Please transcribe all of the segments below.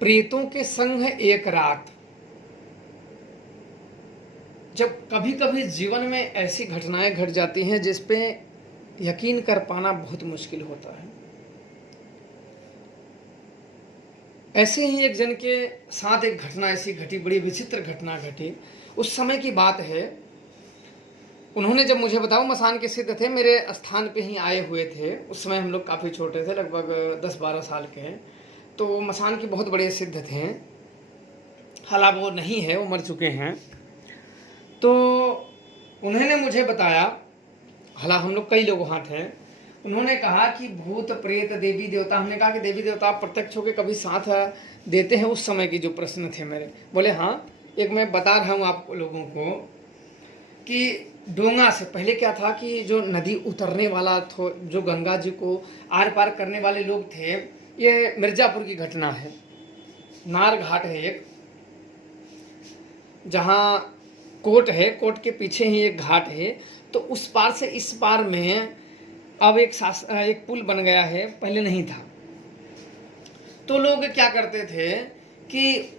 प्रेतों के संग एक रात। जब कभी कभी जीवन में ऐसी घटनाएं घट जाती हैं जिस पे यकीन कर पाना बहुत मुश्किल होता है। ऐसे ही एक जन के साथ एक घटना ऐसी घटी, बड़ी विचित्र घटना घटी। उस समय की बात है, उन्होंने जब मुझे बताओ मसान के सिद्ध थे, मेरे स्थान पे ही आए हुए थे। उस समय हम लोग काफ़ी छोटे थे, लगभग 10-12 साल के। तो मसान के बहुत बड़े सिद्ध थे, हालांकि वो नहीं है, वो मर चुके हैं। तो उन्होंने मुझे बताया, हालांकि हम लोग कई लोग वहाँ थे, उन्होंने कहा कि भूत प्रेत देवी देवता, हमने कहा कि देवी देवता प्रत्यक्ष होकर कभी साथ देते हैं? उस समय की जो प्रश्न थे मेरे, बोले हाँ। एक मैं बता रहा हूँ आप लोगों को कि डोंगा से पहले क्या था कि जो नदी उतरने वाला था, जो गंगा जी को आर पार करने वाले लोग थे, ये मिर्जापुर की घटना है। नार घाट है एक, जहाँ कोट है, कोट के पीछे ही एक घाट है। तो उस पार से इस पार में अब एक पुल बन गया है, पहले नहीं था। तो लोग क्या करते थे कि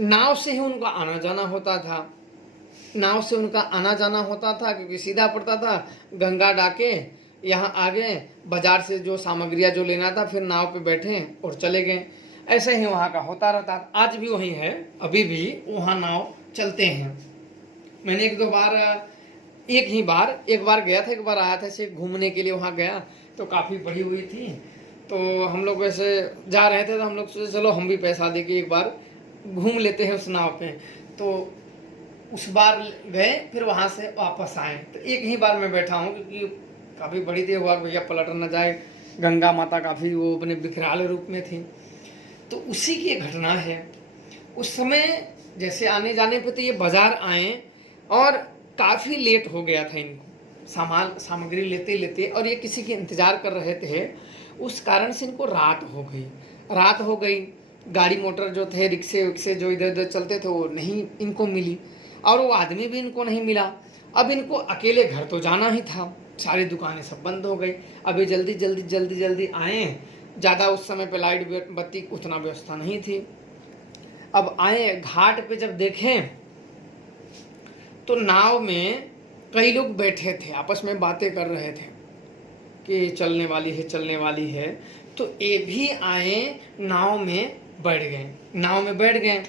नाव से ही उनका आना जाना होता था, नाव से उनका आना जाना होता था, क्योंकि सीधा पड़ता था। गंगा डाके यहाँ आ गए, बाजार से जो सामग्रियाँ जो लेना था, फिर नाव पे बैठे और चले गए। ऐसे ही वहाँ का होता रहता। आज भी वही है, अभी भी वहाँ नाव चलते हैं। मैंने एक बार गया था, एक बार आया था ऐसे घूमने के लिए, वहाँ गया तो काफ़ी बड़ी हुई थी। तो हम लोग वैसे जा रहे थे, तो हम लोग सोचे चलो हम भी पैसा दे के एक बार घूम लेते हैं उस नाव पे। तो उस बार गए, फिर वहाँ से वापस आए। तो एक ही बार मैं बैठा हूँ, क्योंकि काफ़ी बड़ी देर हुआ, भैया पलट न जाए। गंगा माता काफ़ी वो अपने विकराल रूप में थी। तो उसी की एक घटना है। उस समय जैसे आने जाने पे तो ये बाजार आए और काफ़ी लेट हो गया था इनको सामग्री लेते लेते, और ये किसी के इंतज़ार कर रहे थे। उस कारण से इनको रात हो गई। गाड़ी मोटर जो थे, रिक्शे विक्से जो इधर उधर चलते थे, वो नहीं इनको मिली, और वो आदमी भी इनको नहीं मिला। अब इनको अकेले घर तो जाना ही था, सारी दुकानें सब बंद हो गई। अभी जल्दी आए। ज़्यादा उस समय पे लाइट बत्ती उतना व्यवस्था नहीं थी। अब आए घाट पे, जब देखें तो नाव में कई लोग बैठे थे, आपस में बातें कर रहे थे कि चलने वाली है। तो ये भी आए, नाव में बैठ गए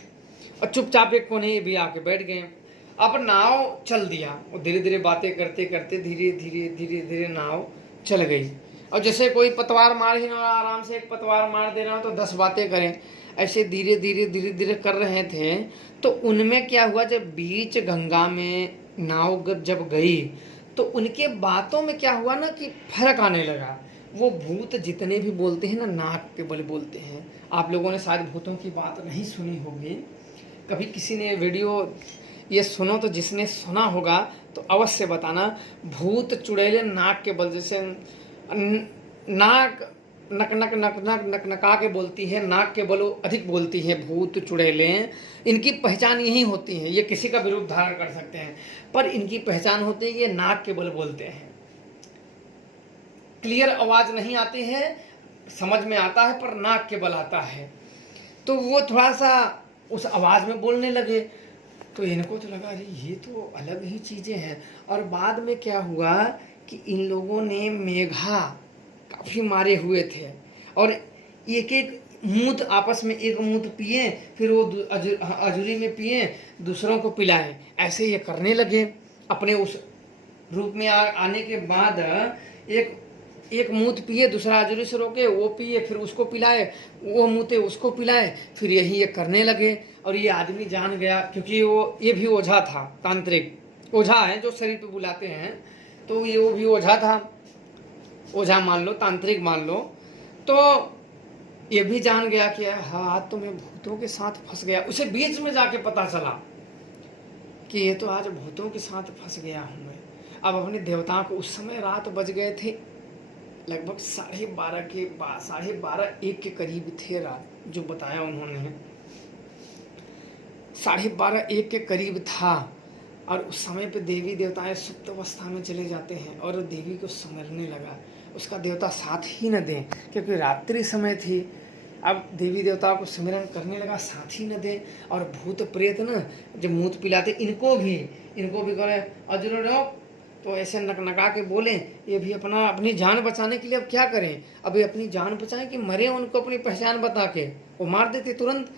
और चुपचाप एक कोने ये भी आके बैठ गए। अब नाव चल दिया, और धीरे धीरे बातें करते करते धीरे नाव चल गई। और जैसे कोई पतवार मार ही ना, आराम से एक पतवार मार दे रहा हो तो 10 बातें करें, ऐसे धीरे धीरे कर रहे थे। तो उनमें क्या हुआ, जब बीच गंगा में नाव जब गई, तो उनके बातों में क्या हुआ ना कि फर्क आने लगा। वो भूत जितने भी बोलते हैं ना, नाक के बल बोलते हैं। आप लोगों ने शायद भूतों की बात नहीं सुनी होगी, कभी किसी ने वीडियो ये सुनो तो जिसने सुना होगा तो अवश्य बताना। भूत चुड़ैले नाक के बल, जैसे नाक नक नक नक नक नक नका के बोलती है, नाक के बल अधिक बोलती है भूत चुड़ैले। इनकी पहचान यही होती है, ये किसी का भी रूप धारण कर सकते हैं, पर इनकी पहचान होती है ये नाक के बल बोलते हैं। क्लियर आवाज़ नहीं आती है, समझ में आता है, पर नाक के बल आता है। तो वो थोड़ा सा उस आवाज़ में बोलने लगे, तो इनको तो लगा अरे ये तो अलग ही चीज़ें हैं। और बाद में क्या हुआ कि इन लोगों ने मेघा काफ़ी मारे हुए थे, और एक एक मूत आपस में, एक मूत पिए, फिर वो अजूरी में पिए, दूसरों को पिलाएं। ऐसे ये करने लगे। अपने उस रूप में आने के बाद एक मूत पिए, दूसरा अजूरी से रोके, वो पिए, फिर उसको पिलाए, वो मूते उसको पिलाए, फिर यही ये करने लगे। और ये आदमी जान गया, क्योंकि ये भी ओझा था, तांत्रिक ओझा है जो शरीर पे बुलाते हैं, तो ये वो भी ओझा था, ओझा मान लो, तांत्रिक मान लो। तो ये भी जान गया कि हाँ तो मैं भूतों के साथ फंस गया। उसे बीच में जाके पता चला कि ये तो आज भूतों के साथ फंस गया हूँ मैं। अब अपने देवताओं को, उस समय रात बज गए थे लगभग 12:30-1 के करीब थे रात, जो बताया उन्होंने 12:30-1 के करीब था। और उस समय पे देवी देवताएं सुप्त अवस्था में चले जाते हैं, और देवी को समझने लगा उसका देवता साथ ही न दें, क्योंकि रात्रि समय थी, अब देवी देवताओं को सिमरन करने लगा, साथी न दे। और भूत प्रेत न जब मूत पिलाते इनको भी करे अजर रोक, तो ऐसे नकनका के बोले, ये भी अपनी जान बचाने के लिए अब क्या करें, अभी अपनी जान बचाएं कि मरे उनको अपनी पहचान बता के वो मार देते तुरंत।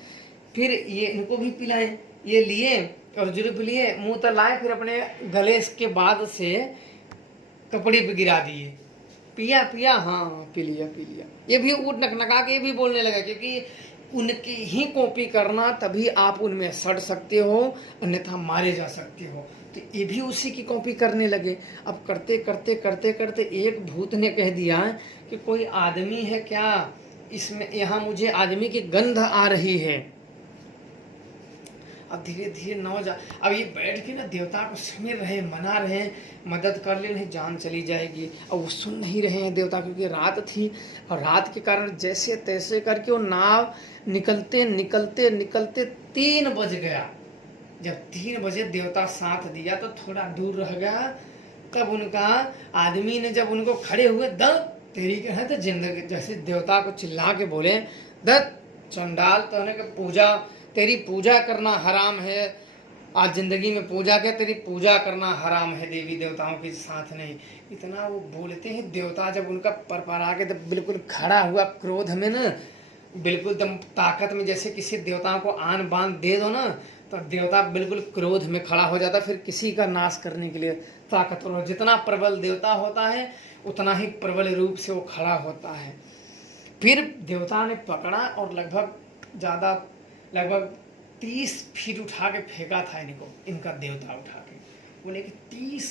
फिर ये इनको भी पिलाएं, ये लिए और जुर्ब लिए, मुंह तक लाए, फिर अपने गले के बाद से कपड़े पे गिरा दिए, पिया पिया, हाँ पी लिया पी लिया। ये भी उठ नकनका के भी बोलने लगा, क्योंकि उनकी ही कॉपी करना तभी आप उनमें सड़ सकते हो, अन्यथा मारे जा सकते हो। तो ये भी उसी की कॉपी करने लगे। अब करते करते करते करते एक भूत ने कह दिया कि कोई आदमी है क्या इसमें, यहाँ मुझे आदमी की गंध आ रही है। अब धीरे धीरे अब ये बैठ के ना देवता को सुमिर रहे, मना रहे, मदद कर ले, नहीं जान चली जाएगी। अब वो सुन नहीं रहे हैं देवता, क्योंकि रात थी और रात के कारण जैसे तैसे करके वो नाव निकलते निकलते निकलते 3 बज गया। जब 3 बजे देवता साथ दिया तो थोड़ा दूर रह गया। तब उनका आदमी ने जब उनको खड़े हुए, दत्त तेरी के है तो जिंदगी, जैसे देवता को चिल्ला के बोले, दत्त चंडाल तो ने पूजा, तेरी पूजा करना हराम है, आज जिंदगी में पूजा क्या, तेरी पूजा करना हराम है देवी देवताओं के साथ नहीं। इतना वो बोलते हैं, देवता जब उनका परपरा के तब बिल्कुल खड़ा हुआ क्रोध में ना, बिल्कुल दम ताकत में, जैसे किसी देवताओं को आन बान दे दो ना तो देवता बिल्कुल क्रोध में खड़ा हो जाता, फिर किसी का नाश करने के लिए ताकतवर हो। जितना प्रबल देवता होता है उतना ही प्रबल रूप से वो खड़ा होता है। फिर देवता ने पकड़ा और लगभग 30 फीट उठा के फेंका था इनको, इनका देवता उठा के बोले कि 30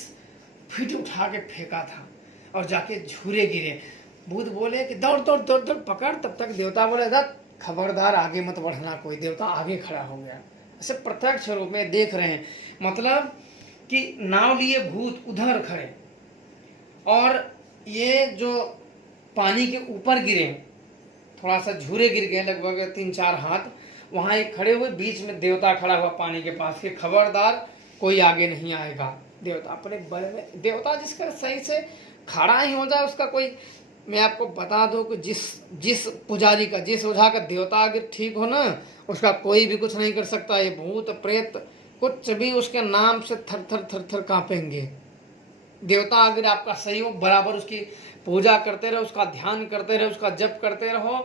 फीट उठा के फेंका था और जाके झूरे गिरे। भूत बोले कि दौड़ दौड़ दौड़ दौड़ पकड़। तब तक देवता बोले, खबरदार आगे मत बढ़ना कोई। देवता आगे खड़ा हो गया, ऐसे प्रत्यक्ष रूप में देख रहे हैं, मतलब कि नाव लिए भूत उधर खड़े और ये जो पानी के ऊपर गिरे, थोड़ा सा झूरे गिर गए लगभग 3-4 हाथ, वहां एक खड़े हुए, बीच में देवता खड़ा हुआ पानी के पास के, खबरदार कोई आगे नहीं आएगा। देवता अपने बल में, देवता जिसका सही से खड़ा ही हो जाए उसका कोई, मैं आपको बता दूं कि जिस पुजारी का, जिस ओझा का देवता अगर ठीक हो ना, उसका कोई भी कुछ नहीं कर सकता। ये भूत प्रेत कुछ भी उसके नाम से थर थर थर थर कांपेंगे। देवता अगर आपका सही हो, बराबर उसकी पूजा करते रहो, उसका ध्यान करते रहो, उसका जप करते रहो,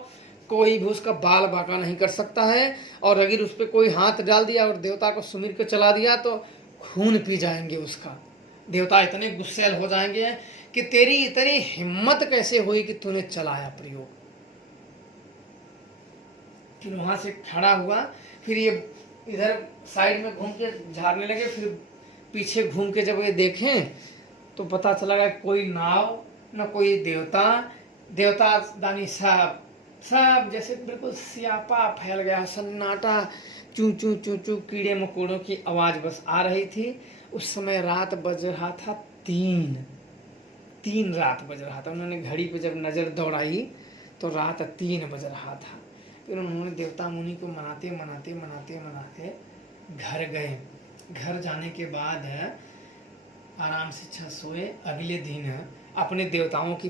कोई भी उसका बाल बाका नहीं कर सकता है। और अगर उस पर कोई हाथ डाल दिया और देवता को सुमिर के चला दिया तो खून पी जाएंगे उसका। देवता इतने गुस्सैल हो जाएंगे कि तेरी इतनी हिम्मत कैसे हुई कि तूने चलाया प्रयोग। फिर वहां से खड़ा हुआ, फिर ये इधर साइड में घूम के झाड़ने लगे, फिर पीछे घूम के जब ये देखें तो पता चला कोई नाव न कोई देवता दानी सब जैसे बिल्कुल स्यापा फैल गया, सन्नाटा, चू चू चू चू कीड़े मकोड़ों की आवाज बस आ रही थी। उस समय रात बज रहा था 3 रात बज रहा था। उन्होंने घड़ी पे जब नज़र दौड़ाई तो रात 3 बज रहा था। फिर उन्होंने देवता मुनि को मनाते मनाते मनाते मनाते घर गए। घर जाने के बाद आराम से सोए। अगले दिन अपने देवताओं की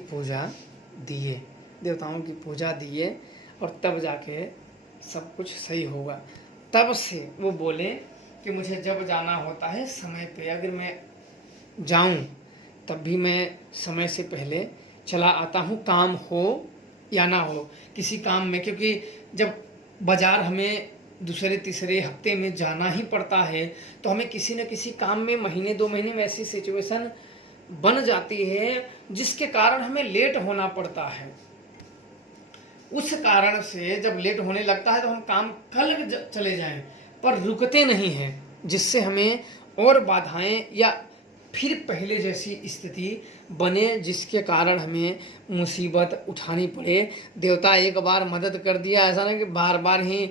पूजा दिए और तब जाके सब कुछ सही होगा। तब से वो बोले कि मुझे जब जाना होता है समय पे, अगर मैं जाऊं तब भी मैं समय से पहले चला आता हूं, काम हो या ना हो किसी काम में, क्योंकि जब बाजार हमें दूसरे तीसरे हफ्ते में जाना ही पड़ता है तो हमें किसी न किसी काम में महीने 2 महीने में ऐसी सिचुएशन बन जाती है जिसके कारण हमें लेट होना पड़ता है। उस कारण से जब लेट होने लगता है तो हम काम कल चले जाएं पर रुकते नहीं हैं, जिससे हमें और बाधाएं या फिर पहले जैसी स्थिति बने, जिसके कारण हमें मुसीबत उठानी पड़े। देवता एक बार मदद कर दिया, ऐसा नहीं कि बार बार ही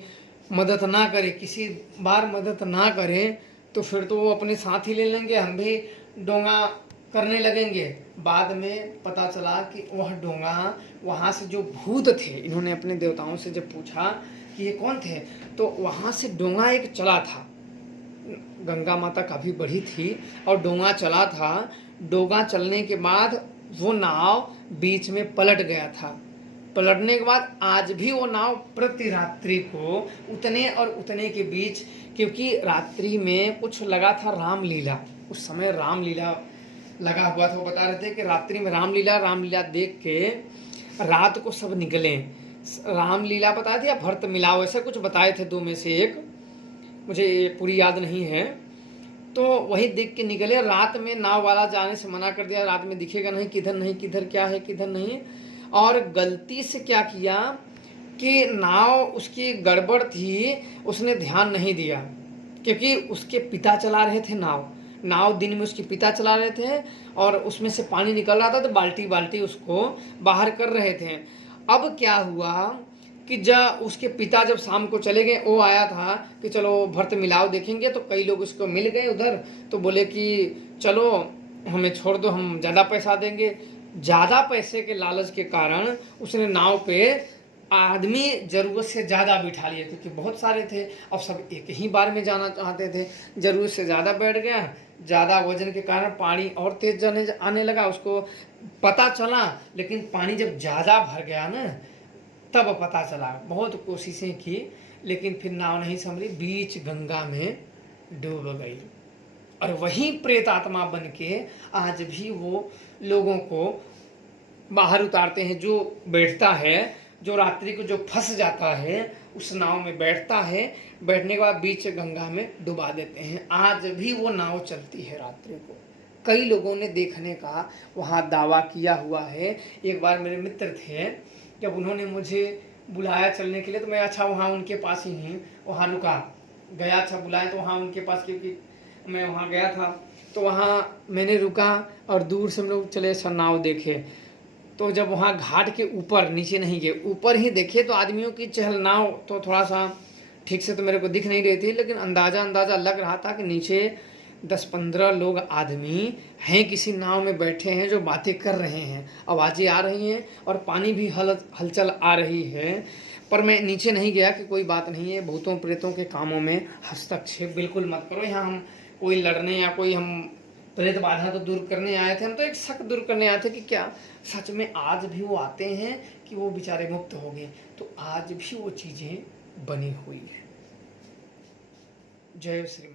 मदद ना करे। किसी बार मदद ना करें तो फिर तो वो अपने साथ ही ले लेंगे, हम भी डोंगा करने लगेंगे। बाद में पता चला कि वह डोंगा वहाँ से जो भूत थे, इन्होंने अपने देवताओं से जब पूछा कि ये कौन थे, तो वहाँ से डोंगा एक चला था। गंगा माता काफ़ी बड़ी थी और डोंगा चला था। डोंगा चलने के बाद वो नाव बीच में पलट गया था। पलटने के बाद आज भी वो नाव प्रति रात्रि को उतने और उतने के बीच, क्योंकि रात्रि में कुछ लगा था रामलीला, उस समय रामलीला लगा हुआ था। वो बता रहे थे कि रात्रि में रामलीला देख के रात को सब निकले। रामलीला बताया था या भरत मिलाओ, ऐसा कुछ बताए थे, दो में से एक, मुझे पूरी याद नहीं है। तो वही देख के निकले। रात में नाव वाला जाने से मना कर दिया, रात में दिखेगा नहीं, किधर क्या है किधर नहीं। और गलती से क्या किया कि नाव उसकी गड़बड़ थी, उसने ध्यान नहीं दिया, क्योंकि उसके पिता चला रहे थे नाव दिन में उसके पिता चला रहे थे, और उसमें से पानी निकल रहा था, तो बाल्टी बाल्टी उसको बाहर कर रहे थे। अब क्या हुआ कि जब उसके पिता जब शाम को चले गए, वो आया था कि चलो भरत मिलाओ देखेंगे, तो कई लोग उसको मिल गए उधर, तो बोले कि चलो हमें छोड़ दो, हम ज़्यादा पैसा देंगे। ज़्यादा पैसे के लालच के कारण उसने नाव पे आदमी ज़रूरत से ज़्यादा बिठा लिए, क्योंकि बहुत सारे थे और सब एक ही बार में जाना चाहते थे। ज़रूरत से ज़्यादा बैठ गया, ज़्यादा वजन के कारण पानी और तेज आने लगा, उसको पता चला। लेकिन पानी जब ज़्यादा भर गया ना, तब पता चला। बहुत कोशिशें की, लेकिन फिर नाव नहीं संभली, बीच गंगा में डूब गई। और वही प्रेत आत्मा बन के आज भी वो लोगों को बाहर उतारते हैं। जो बैठता है, जो रात्रि को जो फंस जाता है, उस नाव में बैठता है, बैठने के बाद बीच गंगा में डुबा देते हैं। आज भी वो नाव चलती है रात्रि को। कई लोगों ने देखने का वहाँ दावा किया हुआ है। एक बार मेरे मित्र थे, जब उन्होंने मुझे बुलाया चलने के लिए, तो मैं अच्छा वहाँ उनके पास ही वहाँ रुका गया। अच्छा बुलाया तो वहाँ उनके पास, क्योंकि मैं वहाँ गया था, तो वहाँ मैंने रुका और दूर से हम लोग चले सर नाव देखे। तो जब वहाँ घाट के ऊपर, नीचे नहीं गए, ऊपर ही देखे, तो आदमियों की चहल नाव तो थोड़ा सा ठीक से तो मेरे को दिख नहीं रही थी, लेकिन अंदाज़ा लग रहा था कि नीचे 10-15 लोग आदमी हैं, किसी नाव में बैठे हैं, जो बातें कर रहे हैं, आवाज़ें आ रही हैं और पानी भी हलचल आ रही है। पर मैं नीचे नहीं गया कि कोई बात नहीं है, भूतों प्रेतों के कामों में हस्तक्षेप बिल्कुल मत करो। यहाँ हम कोई लड़ने या कोई हम प्रेत बाधा तो दूर करने आए थे, हम तो एक शक दूर करने आए थे कि क्या सच में आज भी वो आते हैं कि वो बेचारे मुक्त हो गए। तो आज भी वो चीज़ें बनी हुई है। जय श्री